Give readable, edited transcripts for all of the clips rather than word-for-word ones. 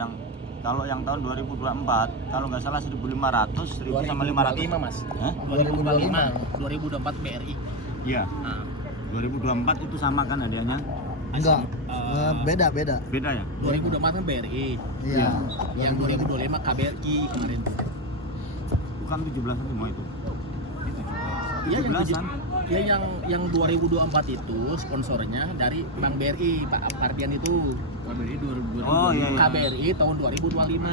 bilang kalau yang tahun 2024 kalau nggak salah 1.500, 1.000 sama 500. 2025 Mas. Hah? 2025, 2024 BRI. Iya. Nah, 2024 itu sama kan hadiahnya? Enggak, beda. Beda ya? 2024 kan BRI. Iya. Yang 2025 KBRI kemarin tuh. Bukan 17 semua itu. Iya yang 17-an. ya yang 2024 itu sponsornya dari Bank BRI, Pak Ardian itu. Bank BRI 2025. Oh, iya, iya. KBRI tahun 2025.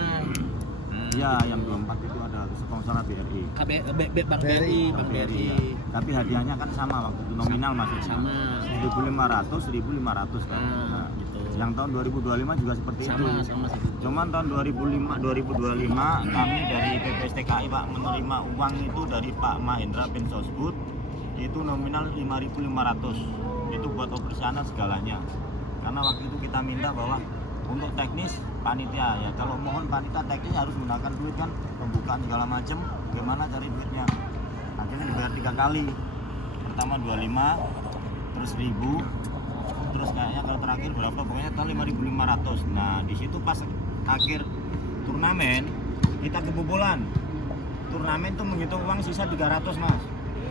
Iya, yang 24 itu ada sponsor BRI. Bank BRI, Bank BRI. Ya. Tapi hadiahnya kan sama waktu itu nominal maksudnya. Sama. 1.500, 1.500 kan. Nah, gitu. yang tahun 2025 juga seperti itu. Sama seperti itu. Cuman tahun 2025 kami dari PPSTKI Pak menerima uang itu dari Pak Mahendra bin Sosbud itu nominal 5.500. Itu buat operasional segalanya. Karena waktu itu kita minta bahwa untuk teknis panitia ya kalau mohon panitia teknis harus menggunakan duit kan pembukaan segala macam gimana cari duitnya akhirnya dibayar 3 kali pertama 25 terus 1.000 terus kayaknya kalau terakhir berapa pokoknya tahun 5.500. Nah di situ pas akhir turnamen kita kebobolan turnamen tuh menghitung uang sisa 300 Mas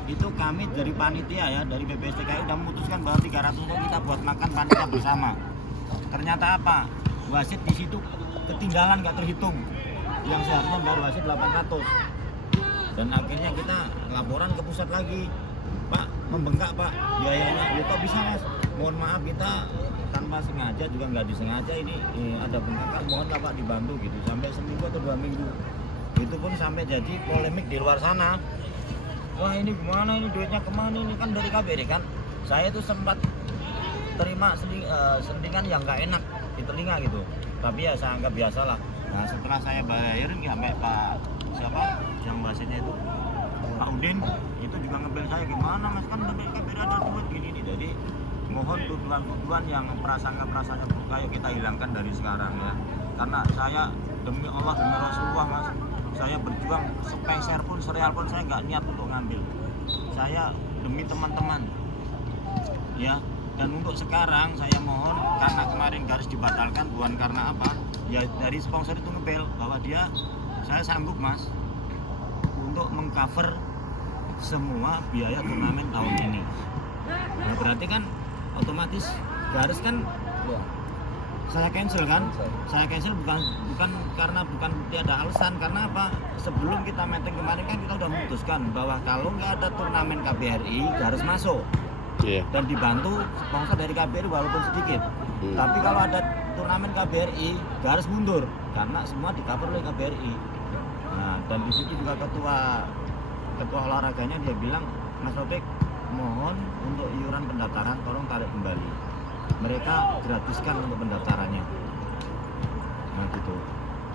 itu kami dari panitia ya dari PPSTKI udah memutuskan bahwa 300 itu kita buat makan panitia bersama. Ternyata apa? Wasit di situ ketinggalan nggak terhitung yang seharusnya bayar wasit 800 dan akhirnya kita laporan ke pusat lagi Pak membengkak Pak biayanya ya kok bisa Mas mohon maaf kita tanpa sengaja juga nggak disengaja ini ada bengkakan mohon Pak dibantu gitu sampai seminggu atau 2 minggu itu pun sampai jadi polemik di luar sana wah ini gimana ini duitnya kemana ini kan dari KBRI kan saya tuh sempat terima sendingan yang nggak enak di telinga gitu tapi ya saya anggap biasa lah. Nah setelah saya bayarin sampai Pak siapa yang wasitnya itu Pak Udin itu juga ngebel saya gimana Mas kan dari KBRI ada duit gini nih jadi mohon tuduhan-tuduhan yang prasangka-prasangka buruk kayak kita hilangkan dari sekarang ya karena saya demi Allah demi Rasulullah Mas saya berjuang sepeser pun sereal pun saya nggak niat untuk ngambil saya demi teman-teman ya. Dan untuk sekarang saya mohon karena kemarin garis dibatalkan bukan karena apa ya dari sponsor itu ngebel bahwa saya sanggup Mas untuk mengcover semua biaya turnamen tahun ini. Nah berarti kan otomatis garis kan saya cancel kan saya cancel bukan karena tiada alasan karena apa sebelum kita meeting kemarin kan kita udah memutuskan bahwa kalau nggak ada turnamen KBRI garis masuk. Dan dibantu sponsor dari KBRI walaupun sedikit. Tapi kalau ada turnamen KBRI garis mundur karena semua di-cover oleh KBRI. Nah, dan di situ juga ketua olahraganya dia bilang, Mas Topik, mohon untuk iuran pendaftaran tolong tarik kembali. Mereka gratiskan untuk pendaftarannya. Nah, gitu.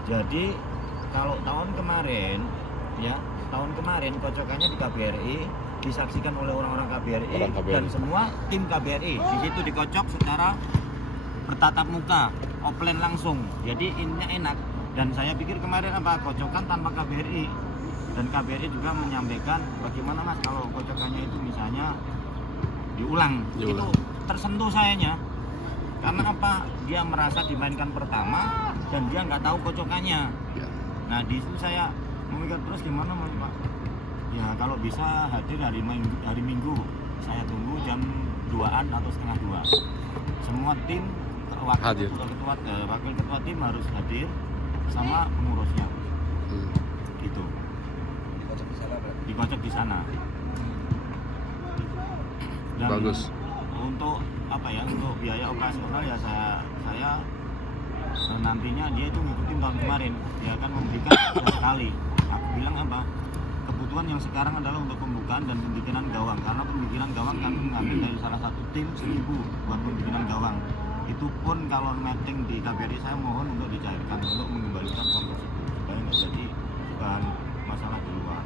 Jadi kalau tahun kemarin kocokannya di KBRI disaksikan oleh orang-orang KBRI dan semua tim KBRI di situ dikocok secara bertatap muka offline langsung jadi ininya enak dan saya pikir kemarin apa kocokan tanpa KBRI dan KBRI juga menyampaikan bagaimana Mas kalau kocokannya itu misalnya diulang. Itu tersentuh sayanya karena apa dia merasa dimainkan pertama dan dia nggak tahu kocokannya. Nah di situ saya memikir terus gimana Pak ya kalau bisa hadir hari Minggu saya tunggu jam 2-an atau setengah 2 semua tim wakil ketua tim harus hadir sama pengurusnya gitu dikocok di sana dan bagus untuk apa ya untuk biaya operasional ya saya nantinya dia itu ngikutin tahun kemarin dia akan memberikan sekali aku bilang apa kebutuhan yang sekarang adalah untuk pembukaan dan pembikinan gawang karena pembikinan gawang kami mengambil dari salah satu tim 1.000 buat pembikinan gawang itu pun kalau meeting di KBRI saya mohon untuk dicairkan untuk mengembalikan uang tersebut supaya nggak jadi bahan masalah di luar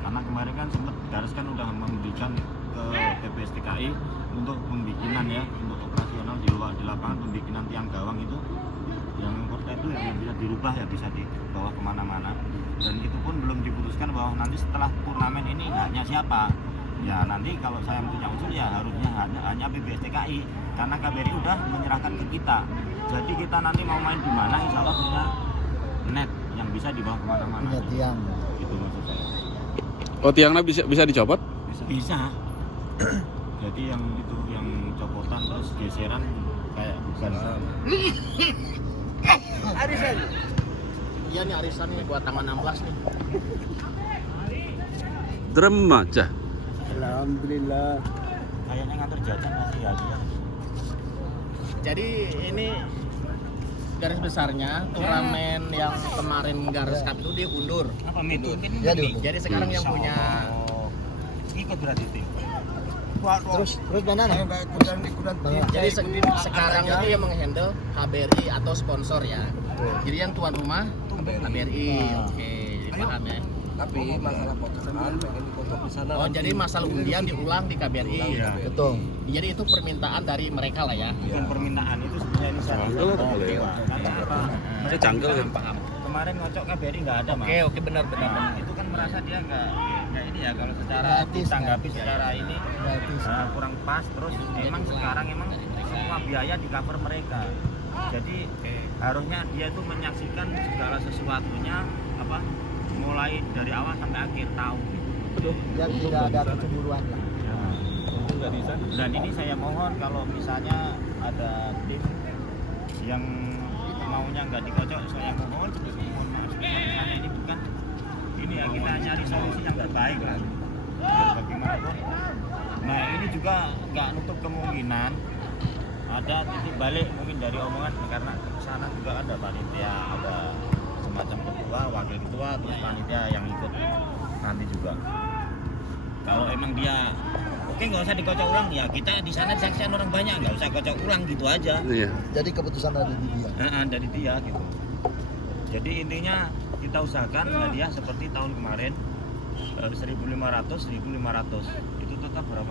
karena kemarin kan sempat garis kan udah memberikan ke PPSTKI untuk pembikinan ya untuk operasional di lapangan pembikinan tiang gawang itu yang porta itu yang bisa dirubah ya bisa dibawa kemana-mana dan itu pun belum diputuskan bahwa nanti setelah turnamen ini haknya siapa Ya nanti kalau saya punya usul ya harusnya hanya PBSTKI karena KBRI udah menyerahkan ke kita. Jadi kita nanti mau main di mana insya Allah punya net yang bisa dibawa kemana-mana. Punya tiang. Gitu maksud saya. Oh, tiangnya bisa dicopot? Bisa. Jadi yang itu yang copotan terus geseran kayak bukan. Arisan. Iya nih arisan nih buat tanggal 16 nih. Drum aja. Alhamdulillah. Kayaknya ngantar jajan masih ya dia. Jadi ini garis besarnya turnamen yang kemarin Garis Cup itu diundur. Apa itu? Ya, diundur. Jadi sekarang yang punya ikut berarti tim. Terus mana nih? jadi sekarang ini yang menghandle KBRI atau sponsor ya. Jadi yang tuan rumah KBRI. Oke, jadi paham ya. Tapi masalah potongan pengen dipotong di sana. Oh, jadi masalah undian diulang di KBRI. Iya. Betul. Jadi itu permintaan dari mereka lah ya. Bukan permintaan itu sebenarnya inisiatif. Cangkel atau Oh, boleh? Pak. Karena apa? Saya cangkel kan? Paham. Kemarin ngocok KBRI nggak ada, Mas. Oke, benar. Nah, itu kan merasa dia nggak ini ya kalau secara Gratis, ditanggapi kan? secara ini Gratis. kurang pas. Terus emang sekarang semua biaya di cover mereka. Jadi harusnya dia itu menyaksikan segala sesuatunya apa mulai dari awal sampai akhir tahu. Yang tidak ada kecemburuan lah. Dan ini saya mohon kalau misalnya ada tim yang maunya nggak dikocok, saya mohon maaf. Karena ini bukan ini ya kita nyari solusi yang terbaik lah. Biar bagaimanapun. Nah ini juga nggak nutup kemungkinan ada titik balik mungkin dari omongan karena sana juga ada panitia, ada semacam ketua, wakil ketua, terus panitia yang ikut nanti juga. Kalau emang dia oke nggak usah dikocok ulang ya kita di sana disaksikan orang banyak nggak usah kocok ulang gitu aja. Iya. Jadi keputusan ada di dia. Dari dia gitu. Jadi intinya kita usahakan hadiah seperti tahun kemarin 1.500 itu tetap berapa?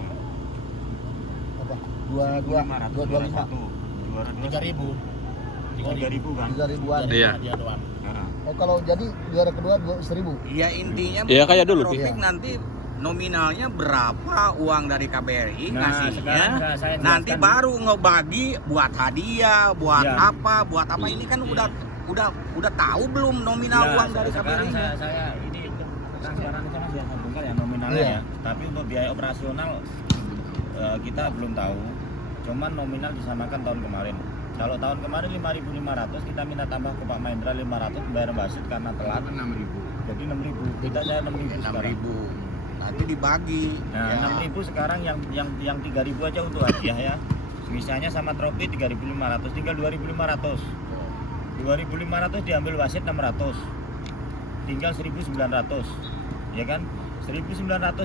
Apa? 225. 3.000. 3.000 kan? 3.000-an. Iya. Dia doang. Heeh. Oh kalau jadi juara kedua 1.000. Iya intinya Iya, kayak dulu, Tropik Iya. nanti nominalnya berapa uang dari KBRI Nah, ngasihnya sekarang saya jelaskan nanti dulu. baru ngebagi buat hadiah buat Iya. buat apa ini kan udah tahu belum nominal Ya, uang dari sekarang KBRI saya ini transparan itu mas ya saya bongkar ya nominalnya Iya. ya. Tapi untuk biaya operasional kita belum tahu. Cuman nominal disamakan tahun kemarin. Kalau tahun kemarin 5.500 kita minta tambah ke Pak Mahendra 500 bayar wasit karena telat 6.000 jadi 6.000 kita saya 6.000 sekarang. 6.000 nanti dibagi Nah, ya. 6.000 sekarang yang 3.000 aja untuk hadiah ya. Misalnya sama trofi 3.500 tinggal 2.500. 2.500 diambil wasit 600. Tinggal 1.900. Ya kan? 1.900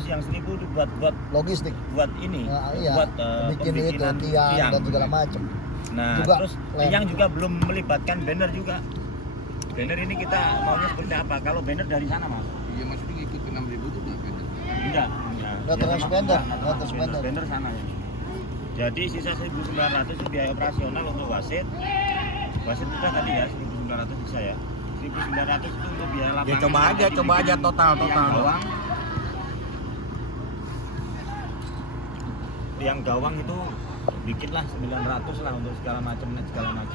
yang 1.000 itu buat Logistik. ini, Nah, iya. buat Bikin itu pembikinan tiang dan segala macam. Nah, Juga terus lem. tiang juga belum melibatkan banner juga. Banner ini kita maunya seperti apa? Kalau banner dari sana, Mas? Iya maksudnya ngikut ke 6.000 itu udah beda. Enggak. Nggak termasuk banner, nggak termasuk banner. Banner sana ya. Jadi sisa 1.900 itu biaya operasional untuk wasit. Wasit udah tadi ya 1.900 bisa ya. 1.900 itu untuk biaya lapangan. Ya coba aja total. Tiang gawang. Tiang gawang itu bikinlah 900 lah untuk segala macam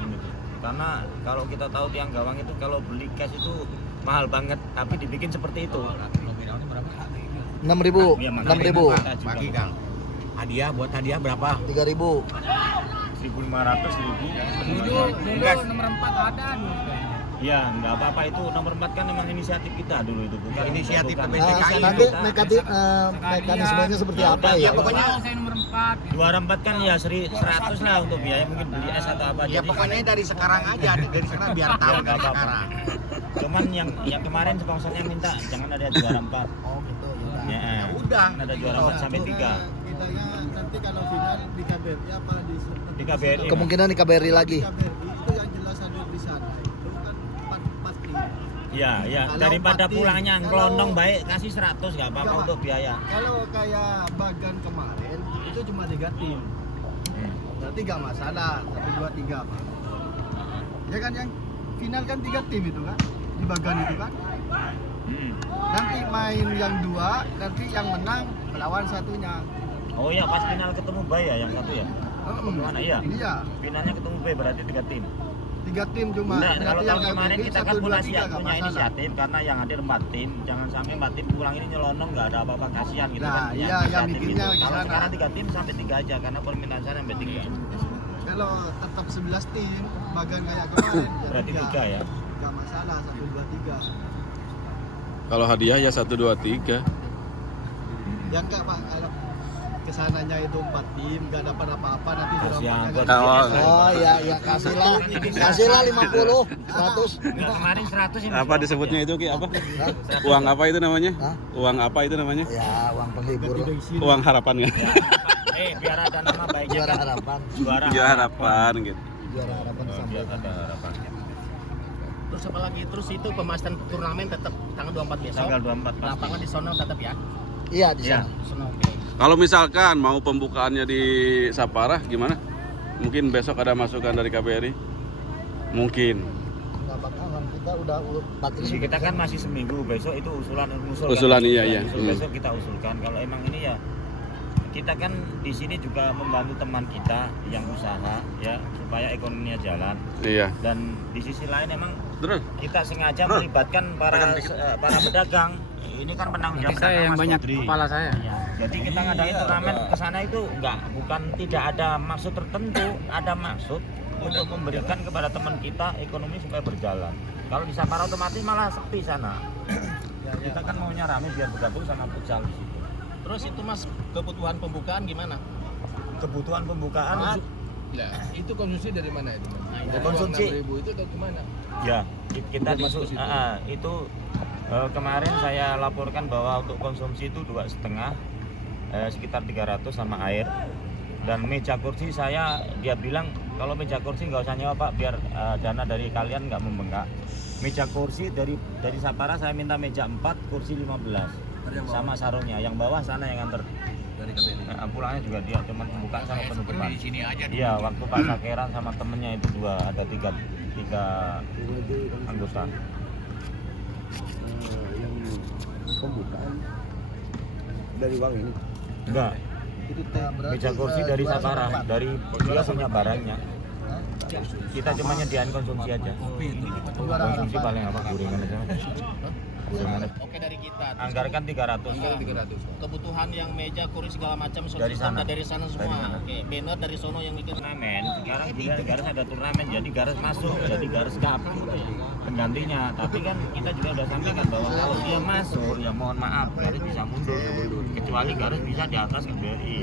itu. Karena kalau kita tahu tiang gawang itu kalau beli cash itu mahal banget, tapi dibikin seperti itu. Nominalnya berapa? 6.000. Iya, makanya 6.000. kita juga Bagi Kang. Hadiah buat hadiah berapa? 3.000. 1.500, 1.000. Enggak. Nomor 4 ada nih. Iya, nggak apa-apa itu nomor 4 kan memang inisiatif kita dulu itu bukan Inisiatif bukan. PPSTKI. Nah, Inisiatif nanti kita. mekanismenya seperti Ya apa udah, ya? ya pokoknya saya nomor 4. juara 4 kan ya 100 lah untuk biaya mungkin beli es atau apa. Ya Jadi pokoknya dari sekarang aja dari sekarang biar tahu Ya, nggak dari apa-apa. sekarang. Cuman yang kemarin sponsornya minta jangan ada juara 4. Oh gitu. Ya, Ya udah. kan ada juara 4 sampai 3 Kitanya nanti kalau final di KBRI apa di KBRI. Kemungkinan di KBRI lagi. KBRI itu yang jelas ada di sana itu kan 4 tim. Iya, iya. Kalau Daripada pasti, pulangnya kalau- ngelondong baik kasih 100 nggak apa-apa Enggak. untuk biaya. Kalau kayak Bagan kemarin itu cuma 3 tim. Berarti nggak masalah 1, 2, 3 Pak. Ya kan yang final kan 3 tim itu kan di Bagan itu kan. Nanti main yang 2, nanti yang menang melawan satunya. Oh iya, pas final ketemu Bay ya yang satu ya? Gimana iya? Iya, Finalnya ketemu Bay berarti 3 tim. 3 tim cuma. Nah, Nanti kalau yang tahun kemarin bikin kita 1, kan 2, punya 3 nggak punya masalah. inisiatif karena yang hadir 4 tim, jangan sampai 4 tim pulang ini nyelonong nggak ada apa-apa, kasihan gitu Nah, kan. Punya iya, yang inisiatif bikinnya gitu. di Kalau sana. sekarang 3 tim sampai 3 aja karena permintaan sana sampai 3. Kalau tetap 11 tim, bagan kayak kemarin, Berarti 3 ya. Nggak masalah, 1, 2, 3. Kalau hadiah ya 1, 2, 3. Ya enggak Pak, kalau kesananya itu 4 tim, nggak dapat apa-apa, nanti Kasihan, berompaknya buat kan. Oh iya, ya kasihlah 50, 100. Enggak, kemarin 100 ini. Apa disebutnya itu Ki? Apa? Uang apa itu namanya? Hah? Uang apa itu namanya? Ya uang penghibur lah. Uang harapan kan? Biar ada nama baiknya Juara kan. harapan, Juara Ya harapan gitu. juara harapan Biar disampaikan. ada harapannya. Terus apa lagi? Terus itu pembahasan turnamen tetap tanggal 24 besok. Tanggal 24 pasti. Lapangan di sono tetap ya. Iya di Iya. sana. Sono oke. Kalau misalkan mau pembukaannya di Saparah gimana? Mungkin besok ada masukan dari KBRI? Mungkin. Nggak bakalan, kita udah batin Jadi kita kan masih seminggu, besok itu usulan Usulan, kan? iya, iya. Besok kita usulkan. Kalau emang ini ya kita kan di sini juga membantu teman kita yang usaha ya supaya ekonominya jalan, Iya. dan di sisi lain emang Terus kita sengaja melibatkan para pedagang. Ini kan penanggung jawab saya yang Mas banyak Kudri. kepala saya. Ya, jadi kita ngadain turnamen ke sana itu bukan tidak ada maksud tertentu, ada maksud untuk memberikan kepada teman kita ekonomi supaya berjalan. Kalau di Saparah otomatis malah sepi sana. Kita kan maunya rame biar bergabung sama futsal di situ. Terus itu Mas, kebutuhan pembukaan gimana? Kebutuhan pembukaan Lah, itu konsumsi dari mana itu? Nah, itu Dari konsumsi. uang 6.000 itu atau gimana? ya kita Udah masuk situ. itu kemarin saya laporkan bahwa untuk konsumsi itu 2,5 sekitar 300 sama air, dan meja kursi dia bilang kalau meja kursi nggak usah nyewa Pak, biar dana dari kalian nggak membengkak. Meja kursi dari Saparah saya minta meja 4, kursi 15 sama sarungnya, yang bawah sana yang antar Dari KBRI. pulangnya juga dia, cuman pembukaan sama penutupan. Di sini aja. Iya, waktu Pak Sakeran sama temennya itu ada tiga anggota. Yang pembukaan dari uang ini. Enggak, Itu teh meja kursi dari Saparah, dari dia punya barangnya. Kita cuma nyediain konsumsi aja. Konsumsi paling apa, gorengan aja. Gorengan aja. Oke dari kita. Terus Anggarkan 300. Anggaran 300. kebutuhan yang meja, kursi segala macam Dari sana. dari sana semua. Dari sana. Oke, banner dari sono yang ikut. Turnamen, sekarang juga Gares ada turnamen, jadi Gares masuk, jadi Gares Cup penggantinya. Tapi kan kita juga udah sampaikan bahwa kalau dia masuk, ya mohon maaf, Gares bisa mundur, kecuali Gares bisa di atas KBRI.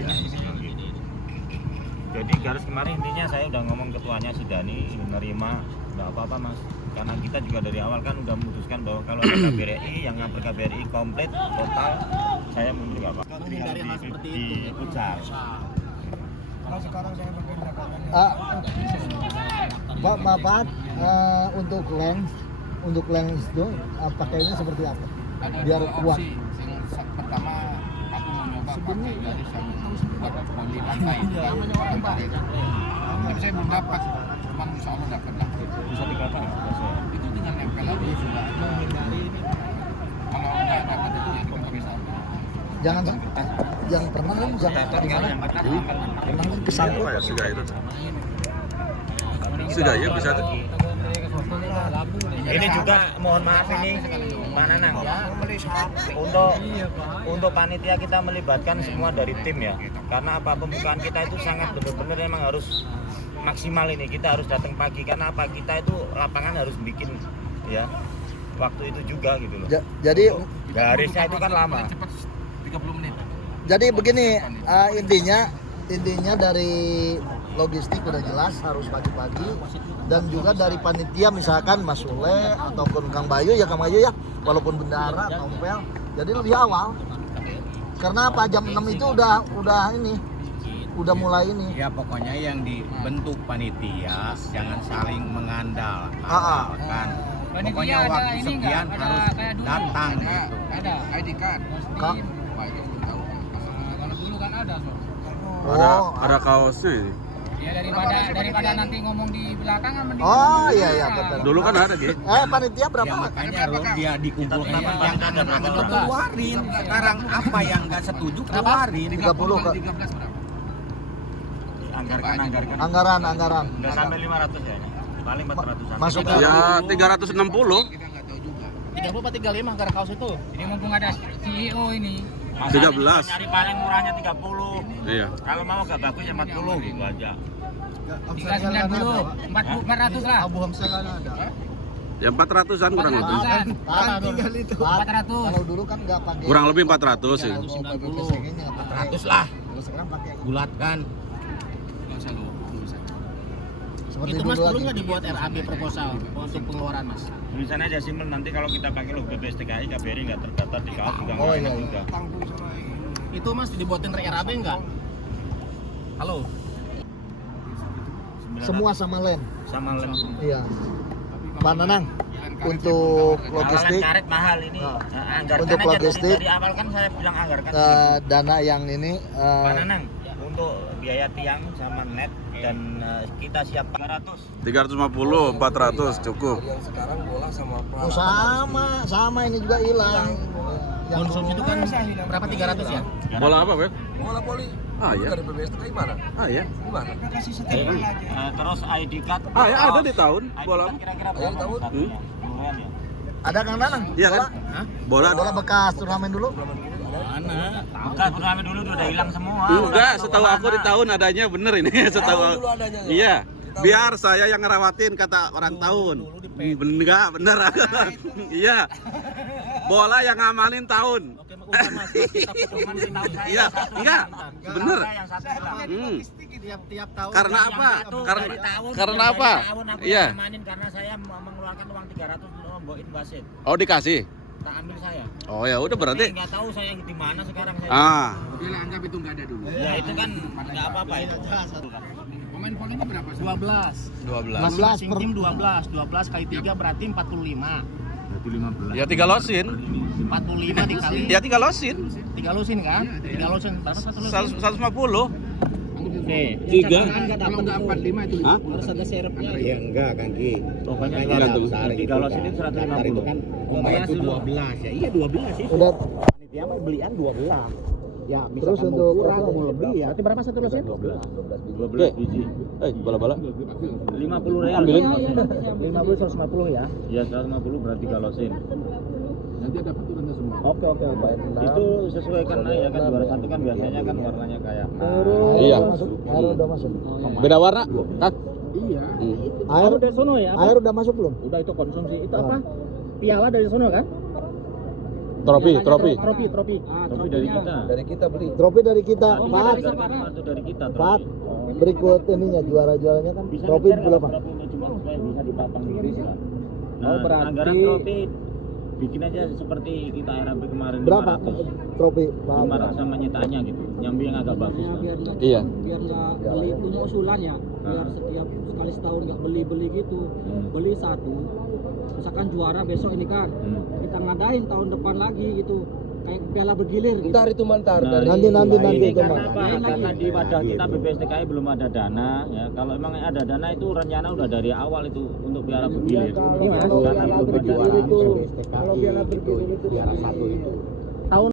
Jadi Gares kemarin intinya saya udah ngomong ketuanya si Dani, menerima, nggak apa-apa Mas, karena kita juga dari awal kan udah memutuskan bahwa kalau ada KBRI, yang ngaper KBRI komplit total, saya mundur nggak apa-apa. Menghindari hal seperti Di itu. futsal. Pak, maaf, untuk lens itu pakainya seperti apa? Biar kuat. Pertama aku mau nyoba pakai dari buat poli lantai. Tapi saya belum dapat. Cuman insya Allah dapat lah. Bisa dikatakan Itu dengan nempel aja sudah. Kalau nggak dapat itu ya kita pakai sabun. Jangan pernah kan jangan pernah kan kesangkut. ya sudah itu. Sudah ya bisa tuh. Ini juga mohon maaf ini Pak Nanang ya, untuk panitia kita melibatkan semua dari tim ya, karena apa, pembukaan kita itu sangat benar-benar memang harus maksimal. Ini kita harus datang pagi karena apa, kita itu lapangan harus bikin ya waktu itu juga gitu loh. Jadi Garisnya itu kan lama. Cepat 30 menit. jadi begini, intinya dari logistik udah jelas harus pagi-pagi, dan juga dari panitia misalkan Mas Sule ataupun Kang Bayu ya, walaupun bendara tompel, jadi lebih awal. Karena apa, jam 6 itu udah mulai ini. Ya pokoknya yang dibentuk panitia jangan saling mengandalkan. Pokoknya waktu sekian harus datang gitu. Ada ID card. Kak. Pak Jo belum tahu. Kalau dulu kan ada so. Oh, Ada kaosnya ini. Ya daripada nanti ngomong di belakangan mending. Oh iya betul. Dulu kan ada gitu. Panitia berapa? Ya makanya dia dikumpulkan Kita yang berapa? keluarin. Sekarang apa yang nggak setuju keluarin. 30 ke Anggarkan. anggaran. Nggak sampai 500 ya, paling 400-an. Masuk ke Ya 360. 30 apa 35 anggaran kaos itu? Ini mumpung ada CEO ini. 13. Nyari paling murahnya 30. Iya. Kalau mau gak bagus ya 40 gitu aja. 390, 400 lah. Abu Hamzah kan ada. Ya 400-an kurang lebih. 400-an. Kan tinggal itu. 400. Kalau dulu kan nggak pakai. Kurang lebih 400 sih. 100 lah. Sekarang pakai. Bulat kan. Seperti Itu dulu Mas perlu lagi. nggak dibuat RAB proposal untuk pengeluaran Mas? Tulisannya aja simpel, nanti kalau kita pakai logo BPSTKI KBRI nggak terdaftar di kaos juga Oh, nggak iya, enak iya. juga. Itu Mas dibuatin RAB nggak? Halo. Semua sama lem. Sama lem. Iya. Pak Nanang, untuk Kalau lem logistik karet mahal ini. Nah, Anggarkan untuk aja logistik, dari awal kan saya bilang anggarkan. dana yang ini Pak Nanang, untuk biaya tiang sama net dan kita siap 400. 350, 400 cukup. oh, sama ini juga hilang. Yang Konsumsi itu kan berapa 300 ya? Bola apa, Beb? Bola voli. Ah ya. Dari PBS itu gimana? Ah ya. Gimana? Terus ID card. Ah ya ada di tahun bola. ID card kira-kira berapa? tahun? Satunya? Lumayan ya. ada Kang Nanang? Iya kan? Bola. Bola bekas turnamen dulu. Mana? Bukan turnamen dulu udah hilang semua. Enggak, setahu aku di tahun adanya bener ini. Setahu. Dulu adanya. Iya. Biar saya yang ngerawatin kata orang tahun. Enggak, bener. Iya. Bola yang ngamanin tahun. Oke, udah Mas, kita Cuman di tahun saya Iya, satu enggak. hilang. Bener. Saya yang satu hilang. Tiap tahun. Karena Yang apa? satu Karena dari tahun, karena yang apa? dari tahun aku Iya. yang mainin karena saya mengeluarkan uang 300 untuk membawain wasit. Oh, dikasih. Tak ambil saya. Oh ya udah berarti. Tapi nggak tahu saya di mana sekarang saya. Ah. Dia anggap itu nggak ada dulu. Ya itu kan nggak apa-apa itu. Pemain volinya berapa? 12. 12. Masing-masing tim 12. 12 kali 3 berarti 45. Ya 3 losin. 45 dikali Ya 3 losin. 3 lusin kan? 3 lusin berapa satu lusin? 150. Oke. 3. Kalau nggak 45 itu. Hah? Harus ada serepnya. Ya enggak kan Ki. Pokoknya Tergantung. tiga los ini 150. kan Pemain itu 12 ya. Iya 12 sih. Udah. panitia mah belian 12. Ya bisa Terus untuk kurang mau lebih ya. Berarti berapa satu lusin? 12 biji. Bola-bola. 50 real. Ambilin. 50 150 ya. Ya 150 berarti kalau sin. Nanti ada paturannya semua. Oke baik. Itu sesuai kan ya kan juara satu kan biasanya kan warnanya kayak Iya. Air udah masuk. Beda warna, Kak? Iya. Air Dari sono ya? air udah masuk belum? Udah itu konsumsi. Itu apa? Piala dari sono kan? Trofi. Trofi. tapi dari kita. Dari kita beli. Trofi dari kita, Oh, Pak. itu dari kita. Pak. Berikut ininya juara-juaranya kan. Trofi berapa? Trofinya cuma supaya bisa dipapang di bisa. Oh, berarti- anggaran trofi bikin aja seperti kita RAB kemarin Berapa 500. trofi, Pak? 500 sama nyetanya gitu. Nyambi yang agak bagus. Kan? Iya. biar nggak beli itu mau usulan ya, biar setiap sekali setahun nggak beli gitu, beli satu, misalkan juara besok ini kan, kita ngadain tahun depan lagi gitu, kayak piala bergilir gitu. Ntar itu mantar Nah, dari nanti ini itu, karena Mas. apa? Karena di wadah kita BPSTKI belum ada dana ya. Kalau emang ada dana itu rencana udah dari awal itu untuk piala bergilir. Kalau Karena piala belum ada bergilir dana. itu, kalau piala bergilir itu juara satu itu